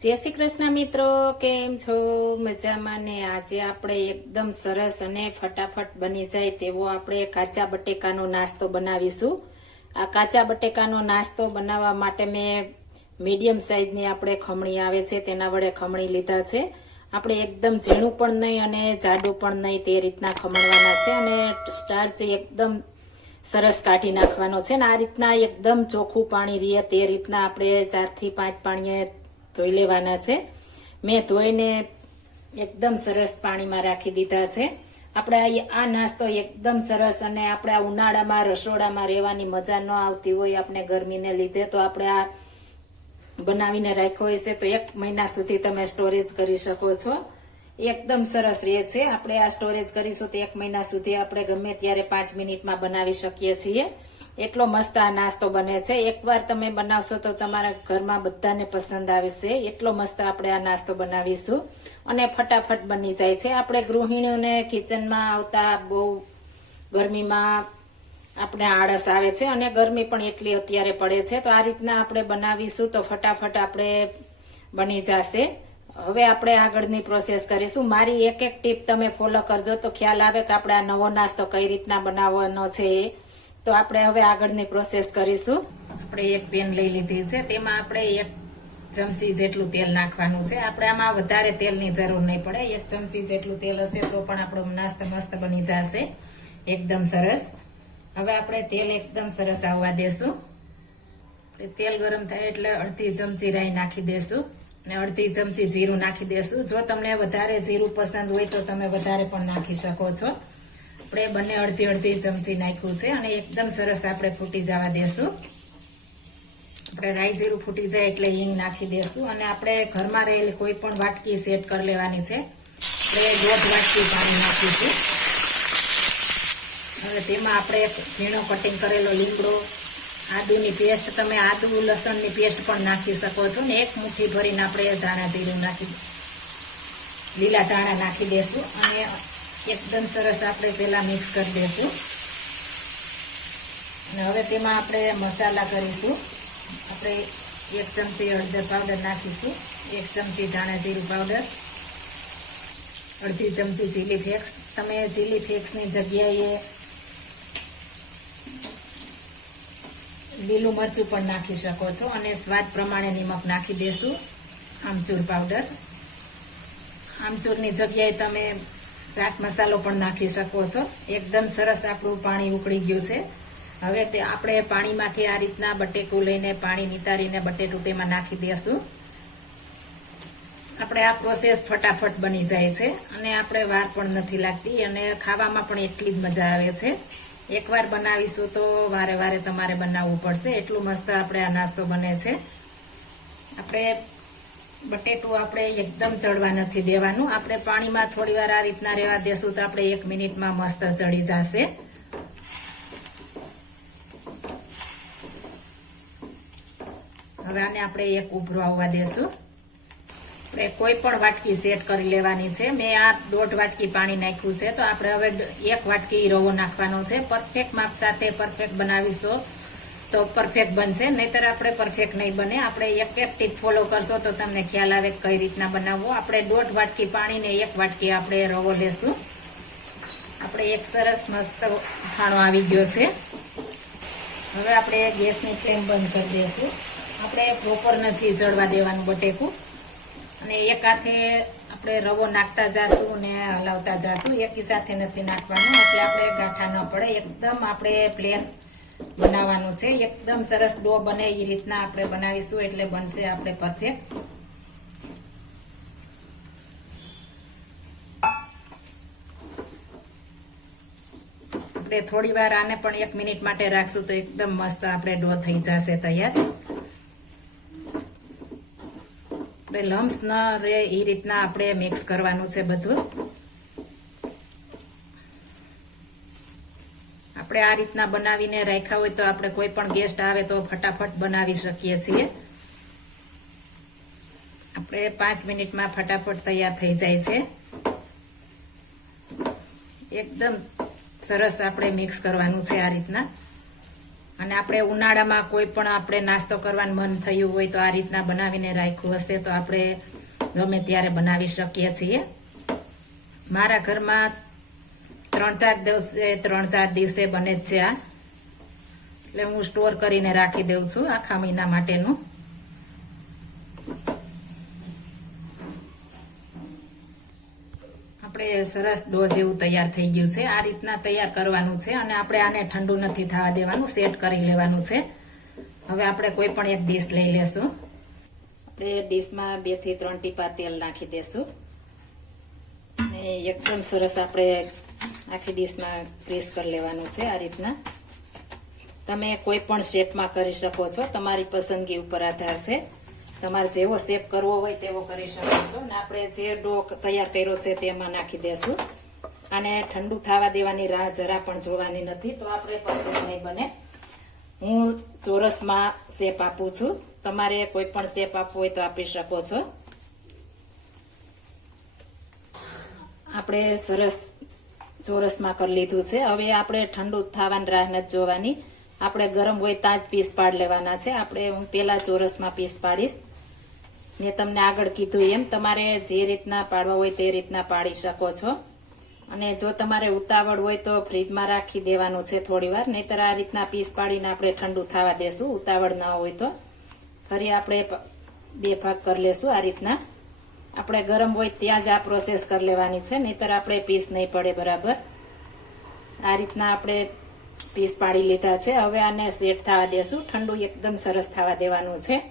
જય શ્રી કૃષ્ણ મિત્રો, કેમ છો? મજામાં ને આજે આપણે એકદમ સરસ અને ફટાફટ બની જાય તેવો આપણે કાચા બટેકાનો નાસ્તો બનાવીશું. આ કાચા બટેકાનો નાસ્તો બનાવવા માટે મેં મીડિયમ સાઇઝની આપણે ખમણી આવે છે, તેના વડે ખમણી લીધા છે. આપણે એકદમ ઝીણું પણ નહીં અને જાડું પણ નહીં તે રીતના ખમણવાના છે અને સ્ટાર્ચ એકદમ સરસ કાઢી નાખવાનો છે ને આ રીતના એકદમ ચોખ્ખું પાણી રહે તે રીતના આપણે ચારથી પાંચ પાણીએ ધોઈ લેવાના છે. મેં ધોઈને એકદમ સરસ પાણીમાં રાખી દીધા છે. આપણે આ- નાસ્તો એકદમ સરસ અને આપણે ઉનાળામાં, રસોડામાં રહેવાની મજા ન આવતી હોય આપણે ગરમીને લીધે, તો આપણે આ બનાવીને રાખ્યો હશે તો એક મહિના સુધી તમે સ્ટોરેજ કરી શકો છો. એકદમ સરસ રહે છે. આપણે આ સ્ટોરેજ કરીશું તો એક મહિના સુધી આપણે ગમે ત્યારે પાંચ મિનિટમાં બનાવી શકીએ છીએ. એટલો મસ્ત આ નાસ્તો બને છે. એકવાર તમે બનાવશો તો તમારા ઘરમાં બધાને પસંદ આવશે એટલો મસ્ત આપણે આ નાસ્તો બનાવીશું અને ફટાફટ બની જાય છે. આપણે ગૃહિણીઓને કિચનમાં આવતા બહુ ગરમીમાં આપણે આળસ આવે છે અને ગરમી પણ એટલી અત્યારે પડે છે. તો આ રીતના આપણે બનાવીશું તો ફટાફટ આપણે બની જશે. હવે આપણે આગળની પ્રોસેસ કરીશું. મારી એક એક ટીપ તમે ફોલો કરજો. તો ખ્યાલ આવે કે આપણે આ નવો નાસ્તો કઈ રીતના બનાવવાનો છે એ. તો આપણે હવે આગળની પ્રોસેસ કરીશું. આપણે એક પેન લઈ લીધી છે. તેમાં આપણે એક ચમચી જેટલું તેલ નાખવાનું છે. આપણે આમાં વધારે તેલની જરૂર નહીં પડે. એક ચમચી જેટલું તેલ હશે તો પણ આપણો નાસ્તો મસ્ત બની જશે. એકદમ સરસ. હવે આપણે તેલ એકદમ સરસ આવવા દેશું. તેલ ગરમ થાય એટલે અડધી ચમચી રાઈ નાખી દેશું અને અડધી ચમચી જીરું નાખી દેશું. જો તમને વધારે જીરું પસંદ હોય તો તમે વધારે પણ નાખી શકો છો. આપણે બંને અડધી અડધી ચમચી નાખ્યું છે અને એકદમ સરસ આપણે ફૂટી જવા દેશું. આપણે રાઈ જીરું ફૂટી જાય એટલે હિંગ નાખી દેશું અને આપણે ઘરમાં રહેલી કોઈ પણ વાટકી સેટ કરી લેવાની છે. આપણે દોઢ વાટકી પાણી નાખીશું. હવે તેમાં આપણે ઝીણો કટિંગ કરેલો લીમડો, આદુની પેસ્ટ, તમે આદુ લસણની પેસ્ટ પણ નાખી શકો છો ને એક મુઠ્ઠી ભરીને આપણે ધાણા જીરું નાખી, લીલા ધાણા નાખી દેશું અને એકદમ સરસ આપણે પહેલાં મિક્સ કરી દઈશું અને હવે તેમાં આપણે મસાલા કરીશું. આપણે એક ચમચી હળદર પાવડર નાખીશું. એક ચમચી ધાણા જીરું પાવડર અડધી ચમચી ચીલી ફ્લેક્સ તમે ચીલી ફ્લેક્સની જગ્યાએ લીલું મરચું પણ નાખી શકો છો અને સ્વાદ પ્રમાણે નિમક નાખી દેશું. આમચૂર પાવડર આમચૂરની જગ્યાએ તમે ચાટ મસાલો પણ નાખી શકો છો. એકદમ સરસ આપણું પાણી ઉકળી ગયું છે. હવે તે આપણે પાણીમાંથી આ રીતના બટેકું લઈને પાણી નિતારીને બટેટું તેમાં નાખી દેશું. આપણે આ પ્રોસેસ ફટાફટ બની જાય છે અને આપણે વાર પણ નથી લાગતી અને ખાવામાં પણ એટલી જ મજા આવે છે. એકવાર બનાવીશું તો વારે વારે તમારે બનાવવું પડશે. એટલું મસ્ત આપણે આ નાસ્તો બને છે. આપણે બટેટું આપણે એકદમ ચડવા નથી દેવાનું. આપણે પાણીમાં થોડી વાર આ રીતના રહેવા દેશું તો આપણે એક મિનિટમાં મસ્ત ચડી જશે. હવે આને આપણે એક ઉભરો આવવા દેશું. આપણે કોઈ પણ વાટકી સેટ કરી લેવાની છે. મેં આ દોઢ વાટકી પાણી નાખ્યું છે. તો આપણે હવે એક વાટકી રવો નાખવાનો છે. પરફેક્ટ માપ સાથે પરફેક્ટ બનાવીશું. તો પરફેક્ટ બનશે. નહીતર આપણે પરફેક્ટ નહીં બને. આપણે એક એક ટીપ ફોલો કરશો તો તમને ખ્યાલ આવે કઈ રીતના બનાવવો. આપણે દોઢ વાટકી પાણી ને એક વાટકી આપણે રવો લેશું. આપણે એક સરસ મસ્ત ખાણો આવી ગયો છે. હવે આપણે ગેસની ફ્લેમ બંધ કરી દઈશું આપણે પ્રોપર નથી જળવા દેવાનું બટેકું. અને એક હાથે આપણે રવો નાખતા જાશું ને હલાવતા જાશું. એકી સાથે નથી નાખવાનું. એટલે આપણે ગાંઠા ન પડે. એકદમ આપણે પ્લેન બનાવવાનું છે. એકદમ સરસ ડો બને એ રીતના આપણે બનાવીશું એટલે બનશે આપણે પરફેક્ટ આપણે થોડી વાર આને પણ એક મિનિટ માટે રાખશું તો એકદમ મસ્ત આપણે ડો થઈ જશે તૈયાર. આપણે લમ્સ ન રહે એ રીતના આપણે મિક્સ કરવાનું છે બધું. આપણે આ રીતના બનાવીને રાખ્યા હોય તો આપણે કોઈ પણ ગેસ્ટ આવે તો ફટાફટ બનાવી શકીએ છીએ. આપણે પાંચ મિનિટમાં ફટાફટ તૈયાર થઈ જાય છે. એકદમ સરસ આપણે મિક્સ કરવાનું છે આ રીતના. અને આપણે ઉનાળામાં કોઈ પણ આપણે નાસ્તો કરવાનું મન થયું હોય તો આ રીતના બનાવીને રાખ્યું હશે તો આપણે ગમે ત્યારે બનાવી શકીએ છીએ. મારા ઘરમાં ત્રણ ચાર દિવસે ત્રણ ચાર દિવસે બને જ છે આ. એટલે હું સ્ટોર કરીને રાખી દઉં છું આખા મહિના માટેનું. આપણે સરસ ડો જેવું તૈયાર થઈ ગયું છે. આ રીતના તૈયાર કરવાનું છે અને આપણે આને ઠંડુ નથી થવા દેવાનું, સેટ કરી લેવાનું છે. હવે આપણે કોઈ પણ એક ડીશ લઈ લેશું. આપણે ડીશમાં બેથી ત્રણ ટીપા તેલ નાખી દેશું. અને એકદમ સરસ આપણે આખી ડીશમાં પ્રેસ કરી લેવાનું છે આ રીતના. તમે કોઈ પણ શેપમાં કરી શકો છો. તમારી પસંદગી ઉપર આધાર છે. તમારે જેવો શેપ કરવો હોય તેવો કરી શકો છો. અને આપણે જે ડો તૈયાર કર્યો છે તેમાં નાખી દેશું. અને ઠંડુ થવા દેવાની રાહ જરા પણ જોવાની નથી, તો આપણે પરફેક્ટ બને. હું ચોરસમાં શેપ આપું છું. તમારે કોઈ પણ શેપ આપવો હોય તો આપી શકો છો. આપણે સરસ ચોરસમાં કરી લીધું છે. હવે આપણે ઠંડુ થવાની રાહ નથી જોવાની. આપણે ગરમ હોય ત્યાં જ પીસ પાડ લેવાના છે. આપણે હું પેલા ચોરસમાં પીસ પાડીશ. મેં તમને આગળ કીધું એમ, તમારે જે રીતના પાડવા હોય તે રીતના પાડી શકો છો. અને જો તમારે ઉતાવળ હોય તો ફ્રીજમાં રાખી દેવાનું છે થોડી વાર. નહીતર આ રીતના પીસ પાડીને આપણે ઠંડુ થવા દેશું. ઉતાવળ ન હોય તો. ફરી આપણે બે ભાગ કરી લેશું આ રીતના. આપણે ગરમ હોય ત્યાં જ આ પ્રોસેસ કરી લેવાની છે, નહીતર આપણે પીસ નહીં પડે બરાબર. આ રીતના આપણે પીસ પાડી લીધા છે. હવે આને સેટ થવા દેશું. ઠંડુ એકદમ સરસ થવા દેવાનું છે.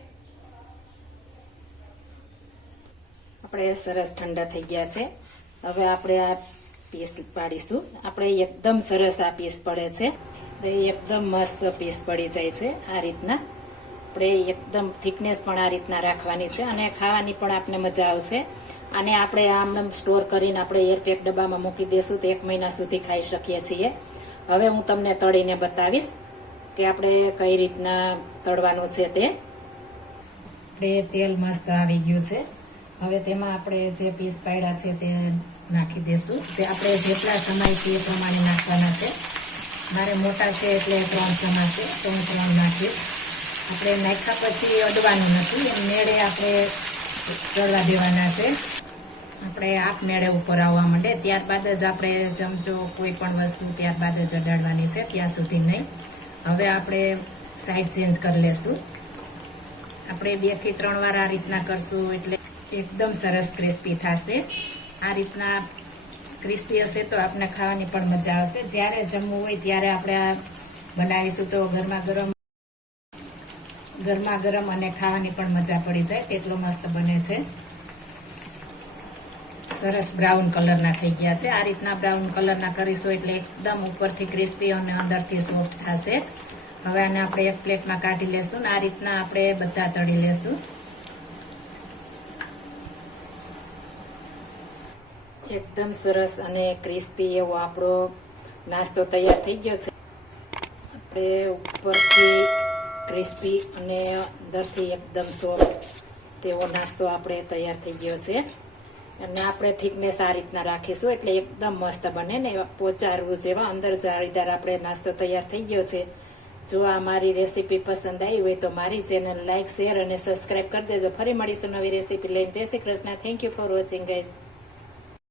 આપણે સરસ ઠંડા થઈ ગયા છે. હવે આપણે આ પીસ પાડીશું. આપણે એકદમ સરસ આ પીસ પડે છે. એકદમ મસ્ત પીસ પડી જાય છે આ રીતના. આપણે એકદમ થિકનેસ પણ આ રીતના રાખવાની છે અને ખાવાની પણ આપણે મજા આવશે. અને આપણે આમ સ્ટોર કરીને આપણે એરપેક ડબ્બામાં મૂકી દેશું તો એક મહિના સુધી ખાઈ શકીએ છીએ. હવે હું તમને તળીને બતાવીશ કે આપણે કઈ રીતના તળવાનું છે તે. તેલ મસ્ત આવી ગયું છે. હવે તેમાં આપણે જે પીસ પાડ્યા છે તે નાખી દેશું. જે આપણે જેટલા સમય એ પ્રમાણે નાખવાના છે. મારે મોટા છે એટલે ત્રણ સમા છે, તો હું ત્રણ નાખીશ. આપણે નાખ્યા પછી અડવાનું નથી એમ મેળે આપણે ચડવા દેવાના છે. આપણે આપ મેળે ઉપર આવવા માંડે, ત્યારબાદ જ આપણે ચમચો કોઈ પણ વસ્તુ, ત્યારબાદ જ અડાડવાની છે, ત્યાં સુધી નહીં. હવે આપણે સાઈડ ચેન્જ કરી લેશું. આપણે બેથી ત્રણ વાર આ રીતના કરશું એટલે એકદમ સરસ ક્રિસ્પી થશે. આ રીતના ક્રિસ્પી હશે તો આપણે ખાવાની પણ મજા આવશે. જ્યારે જમવું હોય ત્યારે આપણે આ બનાવીશું તો ગરમા ગરમ ગરમા ગરમ અને ખાવાની પણ મજા પડી જાય, તેટલો મસ્ત બને છે. સરસ બ્રાઉન કલરના થઈ ગયા છે. આ રીતના બ્રાઉન કલરના કરીશું એટલે એકદમ ઉપરથી ક્રિસ્પી અને અંદરથી સોફ્ટ થશે. હવે આને આપણે એક પ્લેટમાં કાઢી લેશું ને આ રીતના આપણે બધા તળી લેશું. એકદમ સરસ અને ક્રિસ્પી એવો આપણો નાસ્તો તૈયાર થઈ ગયો છે. આપણે ઉપરથી ક્રિસ્પી અને અંદરથી એકદમ સોફ્ટ તેવો નાસ્તો આપણે તૈયાર થઈ ગયો છે. અને આપણે થિકનેસ આ રીતના રાખીશું એટલે એકદમ મસ્ત બને ને પોચારવું જેવા અંદર જાળીદાર આપણે નાસ્તો તૈયાર થઈ ગયો છે. જો આ મારી રેસીપી પસંદ આવી હોય તો મારી ચેનલ લાઇક શેર અને સબસ્ક્રાઇબ કરી દેજો. ફરી મળીશું નવી રેસીપી લઈને. Jai Shri Krishna. Thank you for watching guys